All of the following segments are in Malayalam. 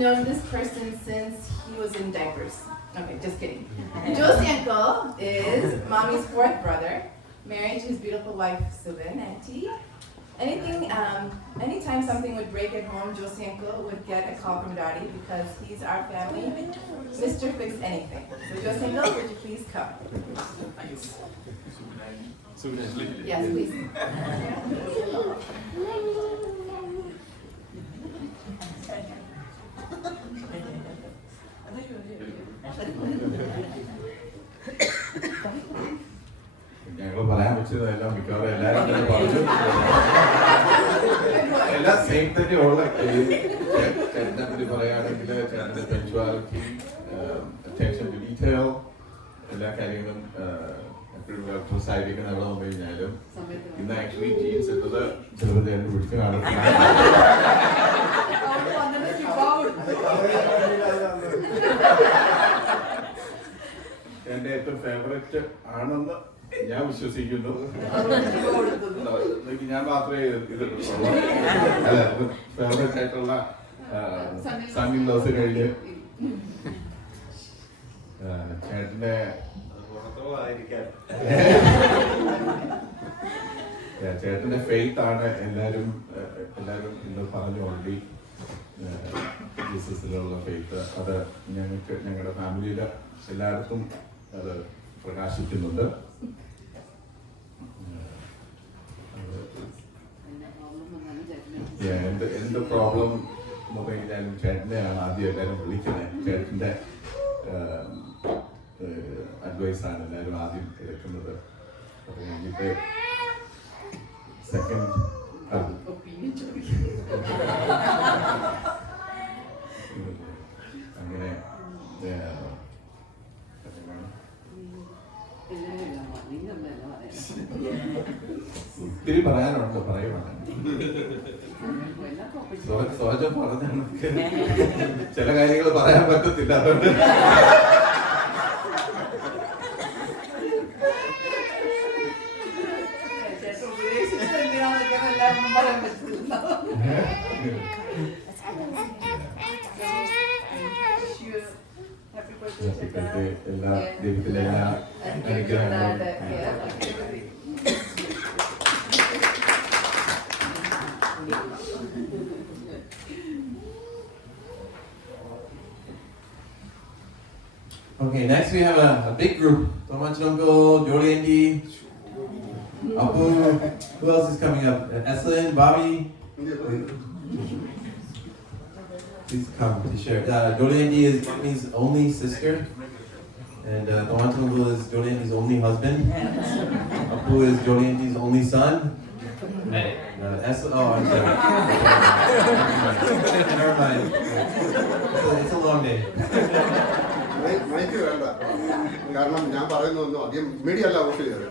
known this person since he was in diapers. Okay, just kidding. Josie Uncle is mommy's fourth brother, married to his beautiful wife, Subin, auntie. Anytime something would break at home, Josie Uncle would get a call from Daddy because he's our family, Mr. Fix Anything. So Josie Uncle, would you please come? Yes, please. ഞങ്ങൾ പറയാൻ പറ്റുന്നതെല്ലാം മിക്കവാറും എല്ലാവരും തന്നെ പറഞ്ഞു. എല്ലാം സെയിം തന്നെയുള്ള ചേട്ടനെ പറ്റി പറയുകയാണെങ്കിൽ ചേട്ടൻ്റെ പഞ്ച്വാലിറ്റി, അറ്റൻഷൻ ടു ഡീറ്റെയിൽ, എല്ലാ കാര്യങ്ങളും എപ്പോഴും പ്രോത്സാഹിപ്പിക്കുന്ന എവിടെ വന്നു കഴിഞ്ഞാലും. ഇന്ന് ആക്ച്വലി ജീൻസ് ഇട്ടത് ചെറുത് ചേട്ടൻ പിടിച്ച് കാണുന്നു. എന്റെ ഏറ്റവും ഫേവറേറ്റ് ആണെന്ന് ഞാൻ വിശ്വസിക്കുന്നു. ഞാൻ മാത്രമേ ഇതിട്ടുള്ളൂ. അല്ല, ഫേവറേറ്റ് ആയിട്ടുള്ള സണ്ണി ബ്ലൗസ് കഴിഞ്ഞ് ചേട്ടന്റെ ചേട്ടന്റെ ഫെയ്ത്ത് ആണ് എല്ലാരും ഇന്ന് പറഞ്ഞു. ഓൾറെഡി ജീസസിലുള്ള ഫെയ്ത്ത് അത് ഞങ്ങളുടെ ഫാമിലിയില് എല്ലാവർക്കും അത് പ്രകാശിക്കുന്നുണ്ട്. എന്ത് പ്രോബ്ലം എന്ന് പറഞ്ഞാലും ചേട്ടനെയാണ് ആദ്യം എല്ലാവരും വിളിക്കുന്നത്. ചേട്ടൻ്റെ അഡ്വൈസാണ് എല്ലാവരും ആദ്യം എടുക്കുന്നത്. അപ്പൊ കഴിഞ്ഞിട്ട് സെക്കൻഡ് അങ്ങനെ ഒത്തിരി പറയാനുണ്ട്. പറയുവാണ് സോജ പറഞ്ഞ ചില കാര്യങ്ങൾ പറയാൻ പറ്റത്തില്ല. അതുകൊണ്ട് എല്ലാ ദൈവത്തിലെ എല്ലാ അനുഗ്രഹങ്ങളും. Okay, next we have a big group. Tomachi Uncle, Jolie Andy, Apu. Who else is coming up? Eslin, Bobby. Please come to share. Jolie Andy is Tommy's only sister. And Tomachi Uncle is Jolie Andy's only husband. Apu is Jolie Andy's only son. Oh, I'm sorry. Never mind. It's a long day. Mike വേണ്ട, കാരണം ഞാൻ പറയുന്നൊന്നും അധികം മീഡിയ അല്ല ഔട്ട് ചെയ്തത്.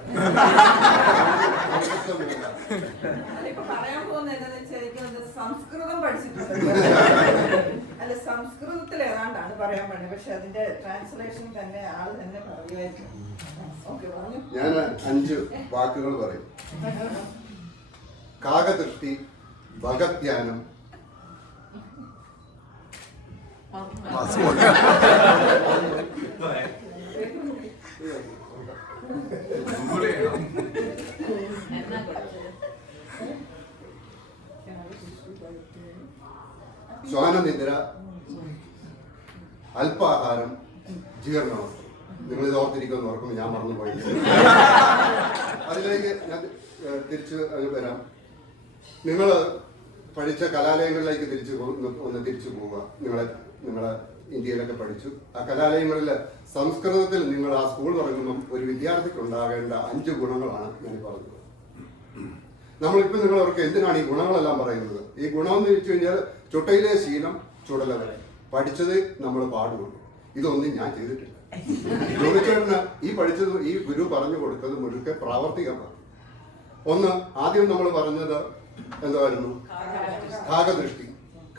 പറയാൻ പോകുന്നത് എന്താണെന്ന് വെച്ചാൽ സംസ്കൃതം പഠിച്ചിട്ടുണ്ട്. അല്ല, സംസ്കൃതത്തിൽ ഏതാണ്ടാണ് പറയാൻ പറ്റുന്നത്. പക്ഷെ അതിന്റെ ട്രാൻസ്ലേഷൻ തന്നെ ആള് തന്നെ പറയുമായിരിക്കും. ഞാൻ 5 വാക്കുകൾ പറയും. കാകദൃഷ്ടി, ഭഗത്യാനം, ശ്വാനനിദ്ര, അല്പാഹാരം, ജീർണവസ്ത്രം. നിങ്ങളിത് ഓർത്തിരിക്കുമെന്ന് ഓർക്കുമ്പോൾ ഞാൻ മറന്നുപോയി. അതിലേക്ക് ഞാൻ തിരിച്ച് വരാം. നിങ്ങൾ പഠിച്ച കലാലയങ്ങളിലേക്ക് തിരിച്ചു പോവുക. നിങ്ങളെ ഇന്ത്യയിലൊക്കെ പഠിച്ചു. ആ കലാലയങ്ങളിൽ സംസ്കൃതത്തിൽ നിങ്ങൾ ആ സ്കൂൾ തുടങ്ങുമ്പം ഒരു വിദ്യാർത്ഥിക്ക് ഉണ്ടാകേണ്ട 5 ഗുണങ്ങളാണ് ഞാൻ പറഞ്ഞത്. നമ്മളിപ്പോൾ നിങ്ങളവർക്ക് എന്തിനാണ് ഈ ഗുണങ്ങളെല്ലാം പറയുന്നത്? ഈ ഗുണമെന്ന് വെച്ച് കഴിഞ്ഞാൽ ചുട്ടയിലെ ശീലം ചുടല വരെ. പഠിച്ചത് നമ്മൾ പാടുള്ളൂ. ഇതൊന്നും ഞാൻ ചെയ്തിട്ടില്ല. ജോലിച്ചേട്ടന് ഈ ഗുരു പറഞ്ഞു കൊടുത്തത് മുഴുക്കെ പ്രാവർത്തികമാണ്. ഒന്ന്, ആദ്യം നമ്മൾ പറഞ്ഞത് എന്തായിരുന്നു? കാകദൃഷ്ടി.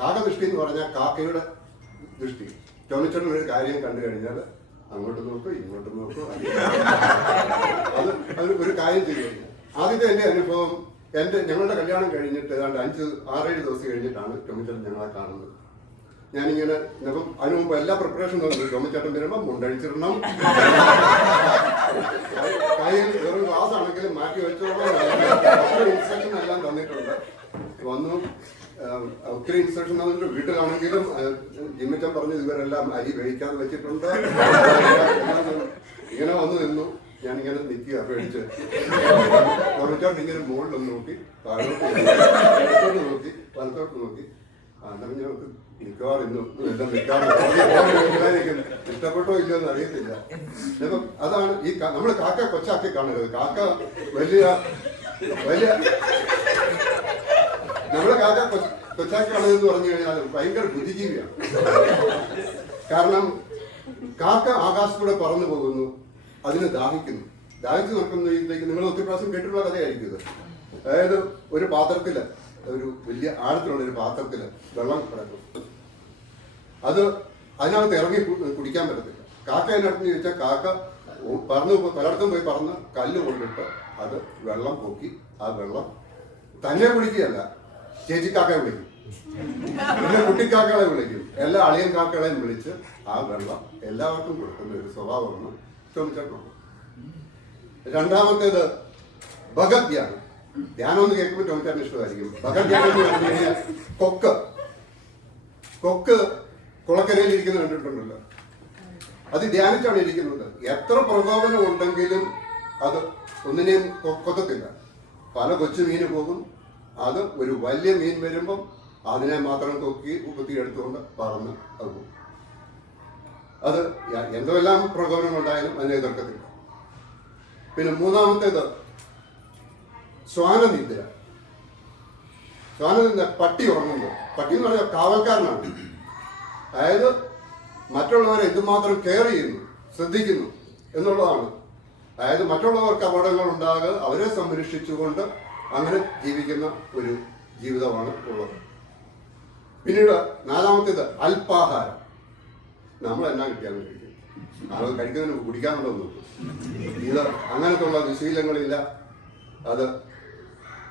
കാകദൃഷ്ടി എന്ന് പറഞ്ഞാൽ കാക്കയുടെ ദൃഷ്ടി. ജോലിച്ചേട്ടൻ ഒരു കാര്യം കണ്ടു കഴിഞ്ഞാൽ അങ്ങോട്ട് നോക്കും, ഇങ്ങോട്ട് നോക്കും. അത് ഒരു കാര്യം ചെയ്തു കഴിഞ്ഞാൽ ആദ്യത്തെ എൻ്റെ അനുഭവം, ഞങ്ങളുടെ കല്യാണം കഴിഞ്ഞിട്ട് ഏതാണ്ട് 5-6-7 ദിവസം കഴിഞ്ഞിട്ടാണ് ടോമിച്ചേട്ടൻ ഞങ്ങളെ കാണുന്നത്. ഞാനിങ്ങനെ അപ്പം അതിന് മുമ്പ് എല്ലാ പ്രിപ്പറേഷൻ നോക്കുന്നു. ടോമിച്ചേട്ടൻ വരുമ്പോൾ മുണ്ടഴിച്ചിടണം, കയ്യിൽ വെറും ഗ്ലാസ് ആണെങ്കിലും മാറ്റി വെച്ചോളാം, ഇൻസ്ട്രക്ഷൻ എല്ലാം തന്നിട്ടുണ്ട്. വന്നു ഒത്തിരി ഇൻസ്ട്രക്ഷൻ തന്നിട്ട് വീട്ടിലാണെങ്കിലും ജിമ്മിച്ചൻ പറഞ്ഞു ഇവരെല്ലാം അരി വേവിക്കാതെ വെച്ചിട്ടുണ്ട്. ഇങ്ങനെ വന്നു നിന്നു. ഞാനിങ്ങനെ നിൽക്കുക പേടിച്ച്. ടോമിച്ചേട്ടൻ ഇങ്ങനെ മുകളിലൊന്ന് നോക്കി, താഴോട്ട് നോക്കി, വലത്തോട്ട് നോക്കി. അന്നേരം ഞങ്ങൾക്ക് മിക്കവാറും ഇന്നും എല്ലാം മിക്കവാറും ഇഷ്ടപ്പെട്ടോ ഇല്ലയോ എന്ന് അറിയത്തില്ല. അപ്പം അതാണ് ഈ നമ്മൾ കാക്ക കൊച്ചാക്കി കാണരുത്. കാക്ക വലിയ നമ്മളെ കാക്ക കൊച്ചാക്കി കാണുന്നതെന്ന് പറഞ്ഞു കഴിഞ്ഞാൽ ഭയങ്കര ബുദ്ധിജീവിയാണ്. കാരണം കാക്ക ആകാശത്തൂടെ പറന്നു പോകുന്നു, അതിന് ദാഹിക്കുന്നു. ദാഹിച്ചു നിൽക്കുന്നതിലേക്ക് നിങ്ങൾ ഒത്തിരി പ്രാവശ്യം കേട്ടിട്ടുള്ള കഥയായിരിക്കും ഇത്. അതായത് ഒരു പാത്രത്തില്, ഒരു വലിയ ആഴത്തിലുള്ള ഒരു പാത്രത്തില് വെള്ളം കിടക്കും. അത് അതിനകത്ത് ഇറങ്ങി കുടിക്കാൻ പറ്റത്തില്ല. കാക്ക അതിനടുത്ത് ചോദിച്ചാൽ കാക്ക പലയിടത്തും പോയി പറന്ന് കല്ല് കൊണ്ടിട്ട് അത് വെള്ളം പൊക്കി ആ വെള്ളം തന്നെ കുടിക്കുകയല്ല, ചേച്ചിക്കാക്കയെ വിളിക്കും, പിന്നെ കുട്ടിക്കാക്കകളെ വിളിക്കും, എല്ലാ അളിയൻ കാക്കകളെയും വിളിച്ച് ആ വെള്ളം എല്ലാവർക്കും കൊടുക്കുന്ന ഒരു സ്വഭാവമാണ് ടോമിച്ചേട്ടനുള്ളത്. രണ്ടാമത്തേത് ഭഗത് ധ്യാനം. ധ്യാനം എന്ന് കേൾക്കുമ്പോൾ ടോമിച്ചേട്ടന് ഇഷ്ടമായിരിക്കും. ഭഗത് ധ്യാനം എന്ന് പറഞ്ഞു കഴിഞ്ഞാൽ കൊക്ക് കുളക്കരയിൽ ഇരിക്കുന്നത് കണ്ടിട്ടുണ്ടല്ലോ. അത് ധ്യാനിച്ചാണ് ഇരിക്കുന്നത്. എത്ര പ്രകോപനം ഉണ്ടെങ്കിലും അത് ഒന്നിനെയും കൊത്തത്തില്ല. പല കൊച്ചു മീന് പോകും, അത് ഒരു വലിയ മീൻ വരുമ്പം അതിനെ മാത്രം കുത്തിയെടുത്തുകൊണ്ട് പറന്ന് അത് പോകും. അത് എന്തെല്ലാം പ്രകോപനം ഉണ്ടായാലും അതിനെ എതിർക്കത്തില്ല. പിന്നെ മൂന്നാമത്തേത് ശ്വാനനിദ്ര. ശ്വാനനിദ്ര പട്ടി ഉറങ്ങുന്നത്. പട്ടി എന്ന് പറഞ്ഞാൽ കാവൽക്കാരനാണ്. അതായത് മറ്റുള്ളവരെ എന്തുമാത്രം കെയർ ചെയ്യുന്നു, ശ്രദ്ധിക്കുന്നു എന്നുള്ളതാണ്. അതായത് മറ്റുള്ളവർക്ക് അപകടങ്ങൾ ഉണ്ടാകാതെ അവരെ സംരക്ഷിച്ചുകൊണ്ട് അങ്ങനെ ജീവിക്കുന്ന ഒരു ജീവിതമാണ് ഉള്ളത്. പിന്നീട് നാലാമത്തേത് അല്പാഹാരം. നമ്മൾ എന്നാ കിട്ടിയാലും കഴിക്കും. അത് കഴിക്കുന്നതിന് കുടിക്കാനുള്ളത് നോക്കും. ഇത് അങ്ങനത്തെ ഉള്ള ദുശീലങ്ങളില്ല. അത്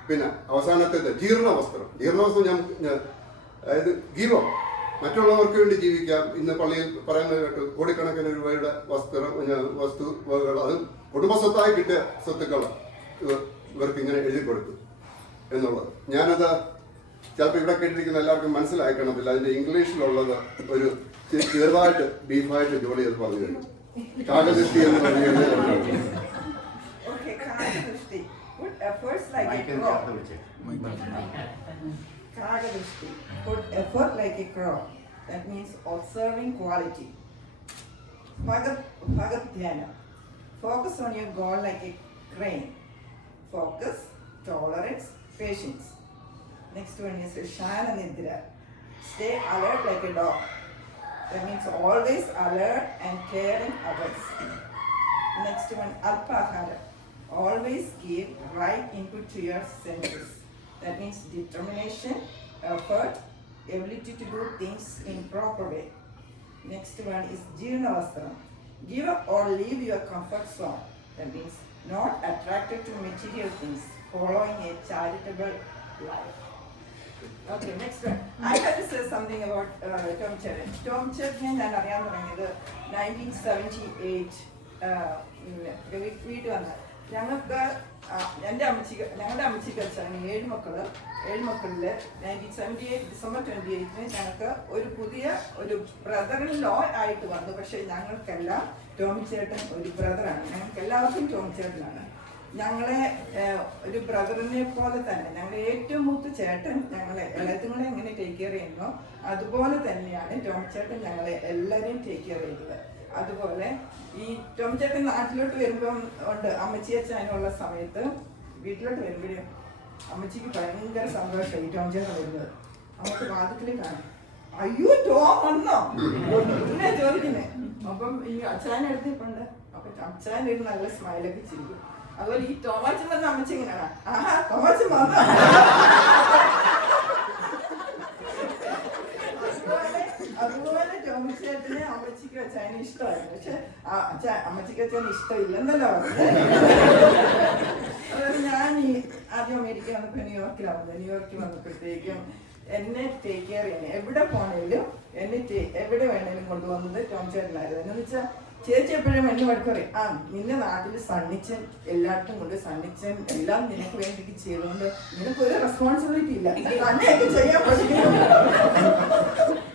പിന്നെ അവസാനത്തേത് ജീർണവസ്ത്രം. ജീർണവസ്ത്രം അതായത് ഗീവം, മറ്റുള്ളവർക്ക് വേണ്ടി ജീവിക്കാം. ഇന്ന് പള്ളിയിൽ പറയുന്നത് കേട്ട് കോടിക്കണക്കിന് രൂപയുടെ വസ്തുവകകൾ, അത് കുടുംബസ്വത്തായി കിട്ടിയ സ്വത്തുക്കൾ ഇവർക്ക് ഇങ്ങനെ എഴുതി കൊടുത്തു എന്നുള്ളത്. ഞാനത് ചിലപ്പോൾ ഇവിടെ കേട്ടിരിക്കുന്ന എല്ലാവർക്കും മനസ്സിലാക്കണത്തില്ല. അതിന്റെ ഇംഗ്ലീഷിലുള്ളത് ഒരു ചെറുതായിട്ട് ഡീപ്പായിട്ട് ജോലി ചെയ്ത് പറഞ്ഞു തരും. കാകദൃഷ്ടി എന്ന് പറഞ്ഞു കഴിഞ്ഞാൽ Efforts like a crow. Kagadrishti. Put effort like a crow. That means observing quality. Bhagat Dhyana. Focus on your goal like a crane. Focus, tolerance, patience. Next one is Shana Nidra. Stay alert like a dog. That means always alert and caring others. Next one, Alpahara. Always give right input to your senses. That means determination, effort, ability to do things in proper way. Next one is Jirnavastram. Give up or leave your comfort zone. That means not attracted to material things, following a charitable life. Okay, next one. I have to say something about Tom Church. Tom Church and Ariana 1978 വീട്ടിൽ വന്നത്. ഞങ്ങൾക്ക് ഞങ്ങളുടെ അമ്മച്ചിക്ക് വെച്ചാണ് 7 മക്കളിൽ 1978 ഡിസംബർ 28 ഞങ്ങൾക്ക് ഒരു ബ്രദറിൻ ലോ ആയിട്ട് വന്നു. പക്ഷേ ഞങ്ങൾക്കെല്ലാം ടോമിച്ചേട്ടൻ ഒരു ബ്രദറാണ്. ഞങ്ങൾക്ക് എല്ലാവർക്കും ടോമിച്ചേട്ടനാണ്. ഞങ്ങളെ ഒരു ബ്രദറിനെ പോലെ തന്നെ ഞങ്ങളുടെ ഏറ്റവും മൂത്ത ചേട്ടൻ ഞങ്ങളെ എല്ലാത്തിനും എങ്ങനെ ടേക്ക് കെയർ ചെയ്യുന്നോ അതുപോലെ തന്നെയാണ് ടോമിച്ചേട്ടൻ ഞങ്ങളെ എല്ലാവരെയും ടേക്ക് കെയർ ചെയ്തത്. അതുപോലെ ഈ ടോമിച്ചേട്ടൻ നാട്ടിലോട്ട് വരുമ്പം ഉണ്ട് അമ്മച്ചി അച്ഛനുള്ള സമയത്ത് വീട്ടിലോട്ട് വരുമ്പോഴും അമ്മച്ചിക്ക് ഭയങ്കര സന്തോഷമായി ഈ ടോമിച്ചേട്ടൻ വരുന്നത്. നമുക്ക് വാതിക്കലേ കാണും, അയ്യോ ടോം വന്നോ ഇങ്ങനെ ചോദിക്കുന്നേ. അപ്പം ഈ അച്ഛനെടുത്തിട്ടുണ്ട്. അപ്പൊ അച്ഛനൊരു നല്ല സ്മൈലൊക്കെ ചിരിക്കും. അതുപോലെ ഈ ടോമാച്ചൻ വന്ന അമ്മച്ചി ഇങ്ങനെയാണ്, ആഹാ ടോമാച്ചൻ വന്നോ. അതുപോലെ ടോമിച്ചേട്ടനെ അമ്മച്ചിക്ക് വെച്ചാൽ ഇഷ്ടമായിരുന്നു. പക്ഷെ അമ്മച്ചിക്ക് വെച്ചാൽ ഇഷ്ടമില്ലെന്നല്ലോ പറഞ്ഞത്. അതുപോലെ ഞാൻ ആദ്യം അമേരിക്ക വന്നപ്പോൾ ന്യൂയോർക്കിൽ വന്നപ്പോഴത്തേക്കും എന്നെ ടേക്ക് കെയർ ചെയ്യാൻ എവിടെ പോണേലും എവിടെ വേണേലും കൊണ്ടുവന്നത് ടോം ചേട്ടനായിരുന്നു. എന്ന് വെച്ചാൽ ചേച്ചി എപ്പോഴും എന്നെ വഴക്ക് പറയും, ആ നിന്റെ നാട്ടിൽ സണ്ണിച്ചൻ എല്ലായിടത്തും കൊണ്ട് സണ്ണിച്ചൻ എല്ലാം നിനക്ക് വേണ്ടി ചെയ്തുകൊണ്ട് നിനക്കൊരു റെസ്പോൺസിബിലിറ്റി ഇല്ല, തന്നെയൊക്കെ ചെയ്യാൻ പഠിക്കണം.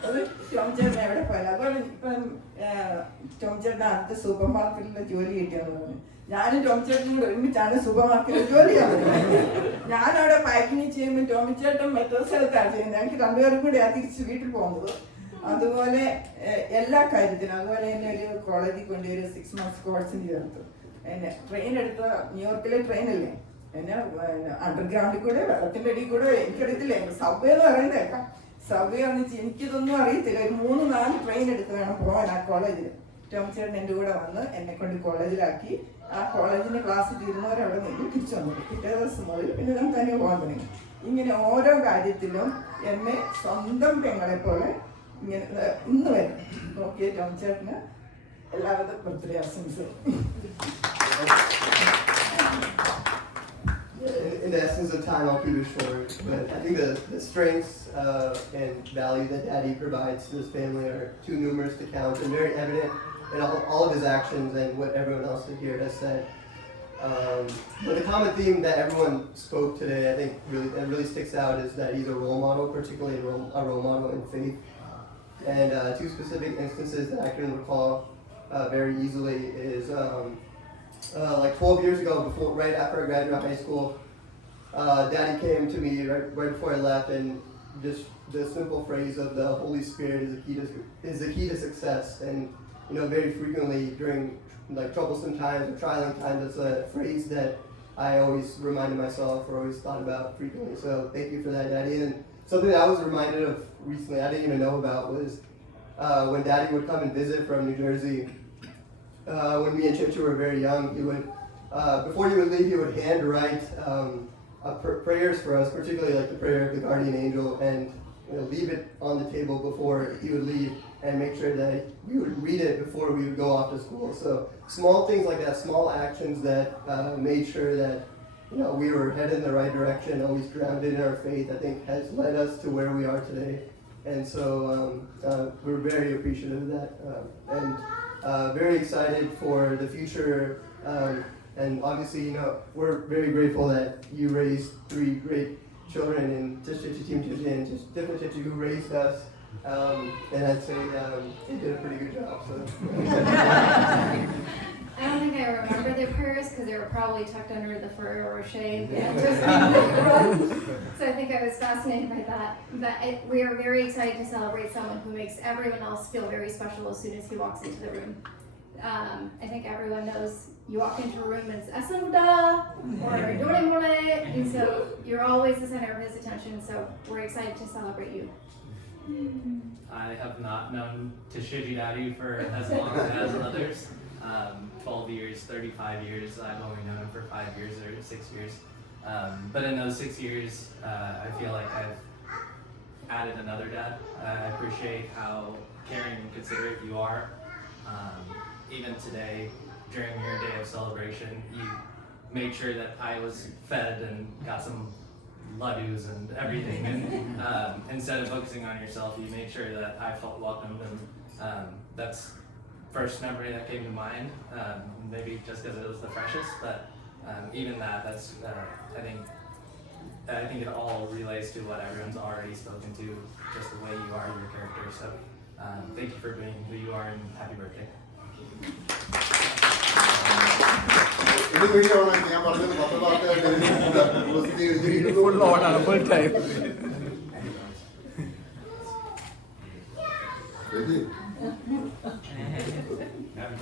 അത് ടോം ചേട്ടൻ എവിടെ പോയാലും. അതുപോലെ ഇപ്പം ടോം ചേട്ടൻ അടുത്ത സൂപ്പർ മാർക്കറ്റിൽ ജോലി കിട്ടിയെന്ന് പറഞ്ഞു. ഞാനും ടോം ചേട്ടനും കൂടെ ഒരുമിച്ചാണ് സൂപ്പർ മാർക്കറ്റിൽ ജോലി ചെയ്യുന്നത്. ഞാനവിടെ പാക്കിങ് ചെയ്യുമ്പോൾ ടോമി ചേട്ടൻ മറ്റേ സ്ഥലത്താണ് ചെയ്യുന്നത്. ഞങ്ങൾക്ക് രണ്ടുപേരും കൂടെയാണ് തിരിച്ച് വീട്ടിൽ പോകുന്നത്. അതുപോലെ എല്ലാ കാര്യത്തിനും. അതുപോലെ തന്നെ ഒരു കോളേജിൽ കൊണ്ട് ഒരു 6 months കോഴ്സിന് ചേർത്തു. എന്നെ ട്രെയിൻ എടുത്ത ന്യൂയോർക്കിലെ ട്രെയിനല്ലേ, എന്നെ അണ്ടർഗ്രൗണ്ടിൽ കൂടെ വെള്ളത്തിൻ്റെ അടിയിൽ കൂടെ എനിക്കറിയത്തില്ലേ സബ്വേ എന്ന് പറയുന്നേക്കാം. സബ്വേ വന്നിച്ച് എനിക്കിതൊന്നും അറിയത്തില്ല. ഒരു 3-4 ട്രെയിൻ എടുത്ത് വേണം പോകാൻ ആ കോളേജിൽ. ടോം ചേട്ടൻ എൻ്റെ കൂടെ വന്ന് എന്നെ കൊണ്ട് കോളേജിലാക്കി. ആ കോളേജിൻ്റെ ക്ലാസ് തീരുന്നവരെ അവിടെ നിന്ന് തിരിച്ചു വന്നു. പിറ്റേ ദിവസം മുതൽ പിന്നെ ഞാൻ തന്നെ പോകാൻ തുടങ്ങി. ഇങ്ങനെ ഓരോ കാര്യത്തിലും എന്നെ സ്വന്തം പെങ്ങളെ പോലെ ഇങ്ങനെ ഇന്ന് വരെ നോക്കിയ ടോം ചേട്ടന് എല്ലാവിധ ബർത്ത്ഡേ ആശംസകളും. In the essence of time, I'll keep it short. But I think the strengths and value that Daddy provides to his family are too numerous to count and very evident in all of his actions and what everyone else here has said. But the common theme that everyone spoke today, I think really sticks out is that he's a role model, particularly a role model in faith. And 2 specific instances that I can recall very easily is like 12 years ago, right after I graduated high school, Daddy came to me right before I left, and just the simple phrase of the Holy Spirit is the key to success. And you know, very frequently during like troublesome times or trying times, it's a phrase that I always reminded myself or always thought about frequently. So thank you for that, Daddy. And something that I was reminded of recently, I didn't even know about, was when Daddy would come and visit from New Jersey. When me and Chichu were very young, he would, before he would leave, he would handwrite prayers for us, particularly like the prayer of the guardian angel, and leave it on the table before he would leave, and make sure that we would read it before we would go off to school. So small things like that, small actions that made sure that we were headed in the right direction, always grounded in our faith, I think has led us to where we are today. And so we're very appreciative of that, and very excited for the future. And obviously, we're very grateful that you raised 3 great children in Tish Team Tish and just different Tish who raised us. And I'd say they did a pretty good job. So. I don't think I remember the prayers because they were probably tucked under the Ferrero Rocher. So I think I was fascinated by that. But we are very excited to celebrate someone who makes everyone else feel very special as soon as he walks into the room. I think everyone knows you walk into a room and it's Asanuda or Dore Mole, and so you're always the center of his attention. So we're excited to celebrate you. I have not known Tishiji Daddy for as long as others. 12 years, 35 years. I've only known him for 5 years or 6 years. But in those 6 years, I feel like I've added another dad. I appreciate how caring and considerate you are. Even today, during your day of celebration, you made sure that I was fed and got some laddus and everything. And instead of focusing on yourself, you made sure that I felt welcomed. And that's first memory that came to mind. Maybe just because it was the freshest, but even that's I think it all relates to what everyone's already spoken to, just the way you are, your character. So thank you for being who you are, and happy birthday. ഇത് വീഡിയോയാണ് ഞാൻ പറഞ്ഞത് 10 വാർത്തയായിട്ട് പ്രസിദ്ധീകരിച്ചിരിക്കുന്നു.